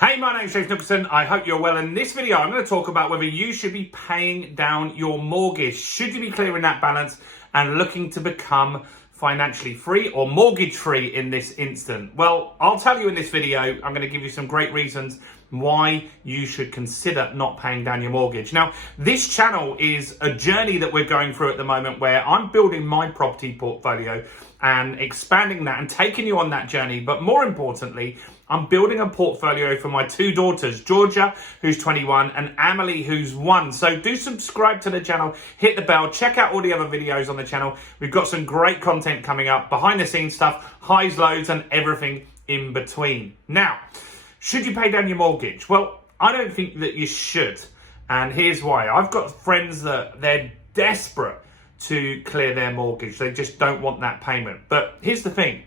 Hey, my name's James Nicholson. I hope you're well. In this video, I'm going to talk about whether you should be paying down your mortgage. Should you be clearing that balance and looking to become financially free or mortgage free in this instant? Well, I'll tell you in this video, I'm going to give you some great reasons why you should consider not paying down your mortgage. Now, this channel is a journey that we're going through at the moment where I'm building my property portfolio and expanding that and taking you on that journey. But more importantly, I'm building a portfolio for my two daughters, Georgia, who's 21, and Amelie, who's 1. So do subscribe to the channel, hit the bell, check out all the other videos on the channel. We've got some great content coming up, behind the scenes stuff, highs, lows, and everything in between. Now, should you pay down your mortgage? Well, I don't think that you should. And here's why. I've got friends that they're desperate to clear their mortgage. They just don't want that payment. But here's the thing.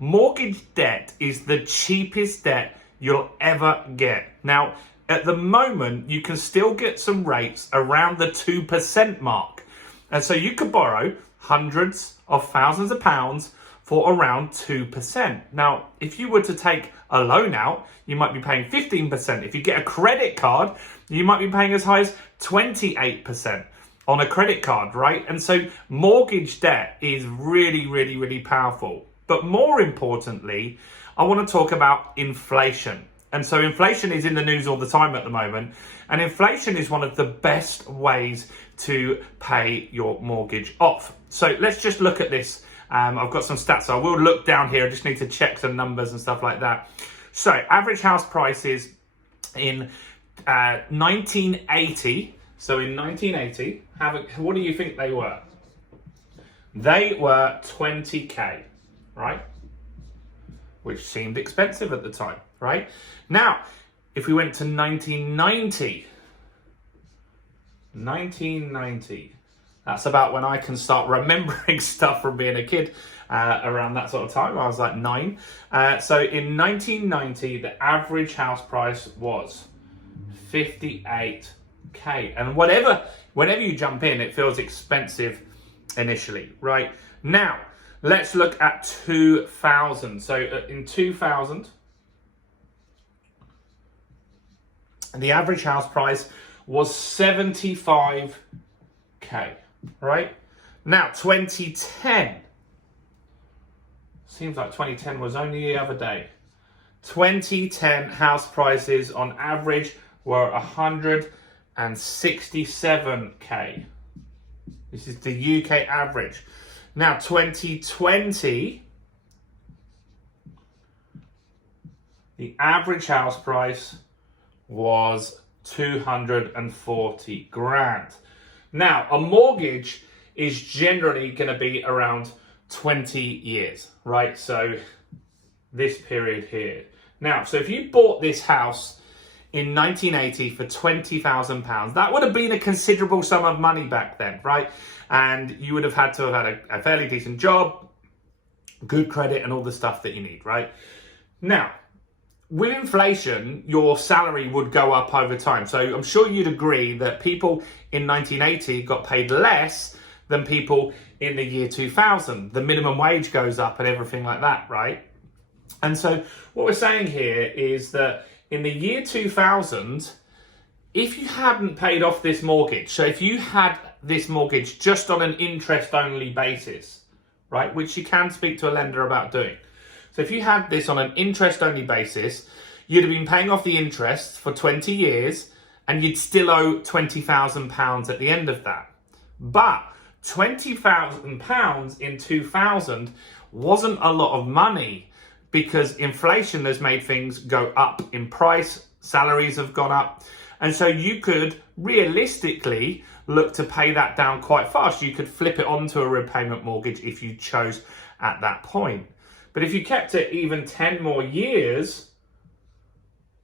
Mortgage debt is the cheapest debt you'll ever get. Now, at the moment, you can still get some rates around the 2% mark. And so you could borrow hundreds of thousands of pounds for around 2%. Now, if you were to take a loan out, you might be paying 15%. If you get a credit card, you might be paying as high as 28% on a credit card, right? And so mortgage debt is really, really, really powerful. But more importantly, I want to talk about inflation. And so inflation is in the news all the time at the moment. And inflation is one of the best ways to pay your mortgage off. So let's just look at this. I've got some stats. So I will look down here. I just need to check some numbers and stuff like that. So average house prices in 1980. So in 1980, what do you think they were? They were 20K. Right? Which seemed expensive at the time, right? Now, if we went to 1990, that's about when I can start remembering stuff from being a kid, around that sort of time. I was like 9. So in 1990, the average house price was 58K. And whenever you jump in, it feels expensive initially, right? Now, let's look at 2000. So in 2000, the average house price was 75K, right? Now, 2010. Seems like 2010 was only the other day. 2010 house prices on average were 167K. This is the UK average. Now, 2020, the average house price was 240 grand. Now, a mortgage is generally going to be around 20 years, right? So this period here. Now, so if you bought this house in 1980 for £20,000, that would have been a considerable sum of money back then, right? And you would have had to have had a fairly decent job, good credit, and all the stuff that you need, right? Now, with inflation, your salary would go up over time. So I'm sure you'd agree that people in 1980 got paid less than people in the year 2000. The minimum wage goes up and everything like that, right? And so what we're saying here is that in the year 2000, if you hadn't paid off this mortgage, so if you had this mortgage just on an interest-only basis, right, which you can speak to a lender about doing. So if you had this on an interest-only basis, you'd have been paying off the interest for 20 years and you'd still owe £20,000 at the end of that. But £20,000 in 2000 wasn't a lot of money because inflation has made things go up in price, salaries have gone up. And so you could realistically look to pay that down quite fast. You could flip it onto a repayment mortgage if you chose at that point. But if you kept it even 10 more years,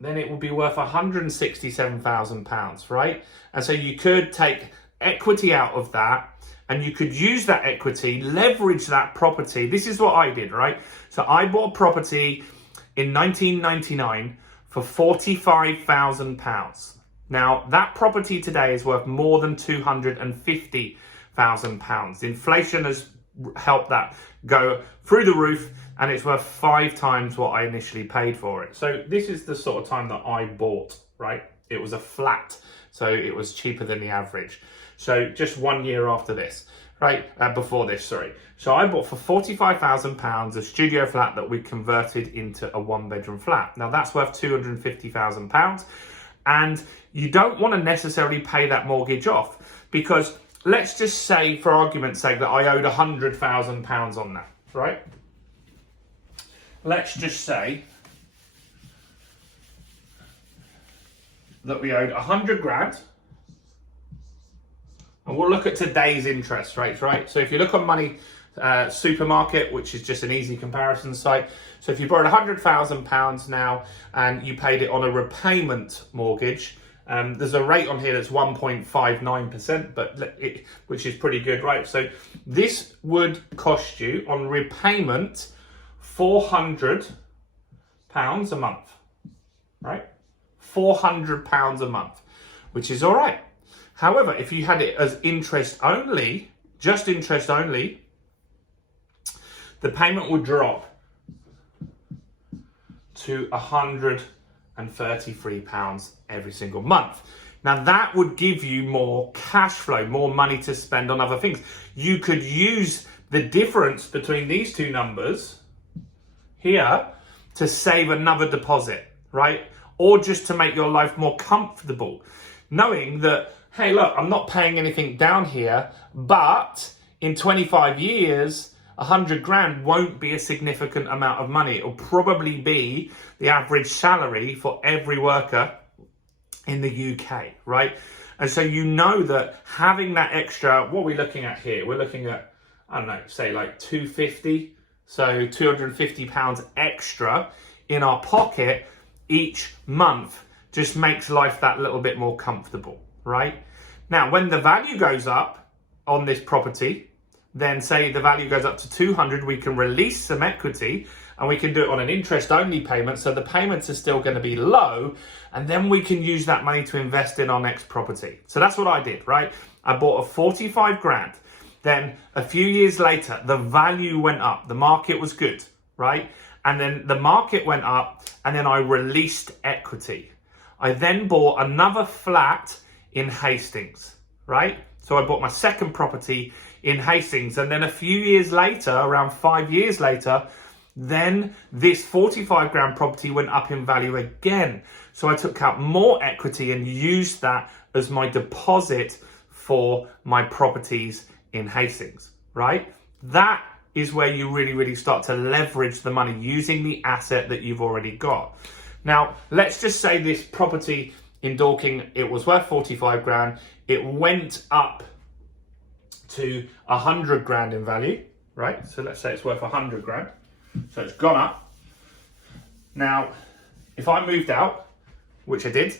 then it would be worth £167,000, right? And so you could take equity out of that and you could use that equity, leverage that property. This is what I did, right? So I bought property in 1999 for £45,000. Now, that property today is worth more than £250,000. Inflation has helped that go through the roof. and it's worth 5 times what I initially paid for it. So this is the sort of time that I bought, right? It was a flat, so it was cheaper than the average. So just 1 year after this, right? Before this, sorry. So I bought for £45,000 a studio flat that we converted into a 1-bedroom flat. Now that's worth £250,000, and you don't want to necessarily pay that mortgage off, because let's just say, for argument's sake, that I owed £100,000 on that, right? Let's just say that we owed 100 grand, and we'll look at today's interest rates, right? So if you look on Money Supermarket, which is just an easy comparison site, so if you borrowed £100,000 now and you paid it on a repayment mortgage, there's a rate on here that's 1.59%, which is pretty good, right? So this would cost you on repayment £400 a month, right? £400 a month, which is all right. However, if you had it as interest only, just interest only, the payment would drop to £133 every single month. Now that would give you more cash flow, more money to spend on other things. You could use the difference between these two numbers here to save another deposit, right? Or just to make your life more comfortable, knowing that, hey, look, I'm not paying anything down here, but in 25 years, 100 grand won't be a significant amount of money. It'll probably be the average salary for every worker in the UK, right? And so you know that having that extra, what are we looking at here? We're looking at, I don't know, say like 250, so £250 extra in our pocket each month just makes life that little bit more comfortable, right? Now, when the value goes up on this property, then say the value goes up to 200, we can release some equity and we can do it on an interest only payment. So the payments are still going to be low, and then we can use that money to invest in our next property. So that's what I did, right? I bought a 45 grand. Then a few years later, the value went up. The market was good, right? And then the market went up, and then I released equity. I then bought another flat in Hastings, right? So I bought my second property in Hastings, and then a few years later, around 5 years later, then this 45 grand property went up in value again. So I took out more equity and used that as my deposit for my properties in Hastings, right? That is where you really start to leverage the money using the asset that you've already got. Now, let's just say this property in Dorking, it was worth 45 grand. It went up to 100 grand in value, right? So let's say it's worth 100 grand. So it's gone up. Now, if I moved out, which I did,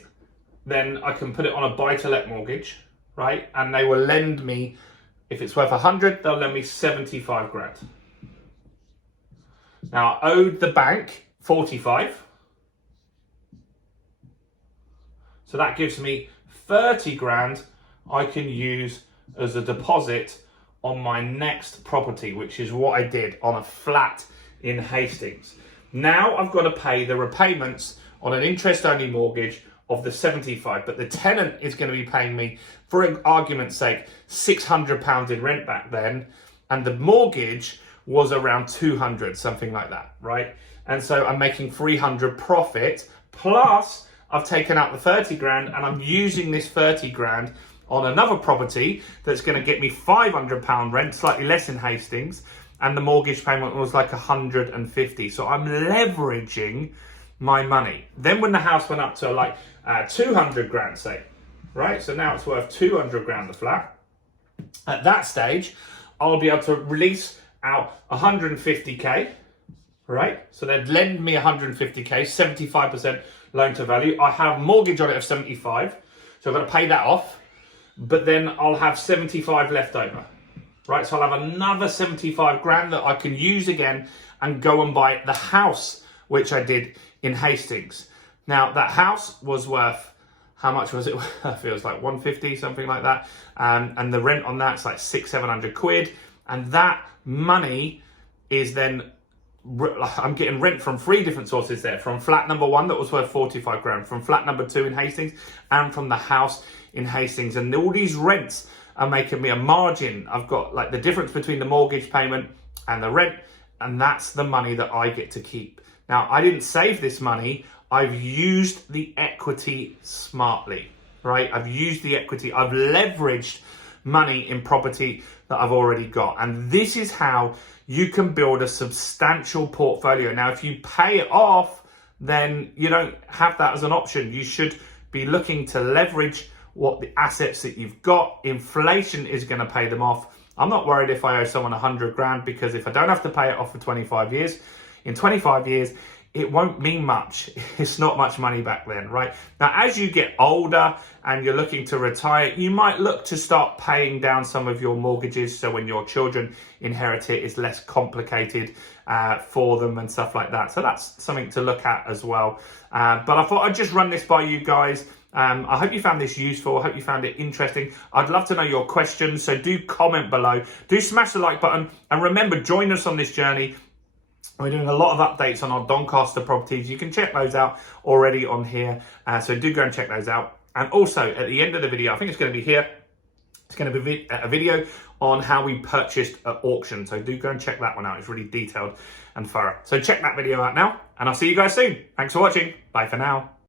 then I can put it on a buy-to-let mortgage, right? And they will lend me, if it's worth 100, they'll lend me 75 grand. Now, I owed the bank 45. So that gives me 30 grand I can use as a deposit on my next property, which is what I did on a flat in Hastings. Now I've got to pay the repayments on an interest-only mortgage of the 75, but the tenant is going to be paying me, for argument's sake, £600 in rent back then, and the mortgage was around 200, something like that, right? And so I'm making 300 profit, plus I've taken out the 30 grand, and I'm using this 30 grand on another property that's going to get me £500 rent, slightly less in Hastings, and the mortgage payment was like 150. So I'm leveraging my money. Then when the house went up to like 200 grand, say, right? So now it's worth 200 grand the flat. At that stage, I'll be able to release out 150k, right? So they'd lend me 150k, 75% loan to value. I have mortgage on it of 75, so I've got to pay that off. But then I'll have 75 left over, right? So I'll have another 75 grand that I can use again and go and buy the house, which I did in Hastings. Now that house was worth, how much was it? I feel it's like 150, something like that. And the rent on that's like 600-700 quid. And that money is then I'm getting rent from 3 different sources there, from flat number 1 that was worth 45 grand, from flat number 2 in Hastings, and from the house in Hastings. And all these rents are making me a margin. I've got like the difference between the mortgage payment and the rent, and that's the money that I get to keep. Now, I didn't save this money. I've used the equity smartly, right? I've used the equity. I've leveraged money in property that I've already got. And this is how you can build a substantial portfolio. Now, if you pay it off, then you don't have that as an option. You should be looking to leverage what the assets that you've got. Inflation is going to pay them off. I'm not worried if I owe someone 100 grand, because if I don't have to pay it off for 25 years, in 25 years, it won't mean much. It's not much money back then, right? Now, as you get older and you're looking to retire, you might look to start paying down some of your mortgages, so when your children inherit it, it's less complicated for them and stuff like that. So that's something to look at as well. But I thought I'd just run this by you guys. I hope you found this useful. I hope you found it interesting. I'd love to know your questions, so do comment below. Do smash the like button, and remember, join us on this journey. We're doing a lot of updates on our Doncaster properties. You can check those out already on here. So do go and check those out. And also at the end of the video, I think it's going to be here, it's going to be a video on how we purchased at auction. So do go and check that one out. It's really detailed and thorough. So check that video out now, and I'll see you guys soon. Thanks for watching. Bye for now.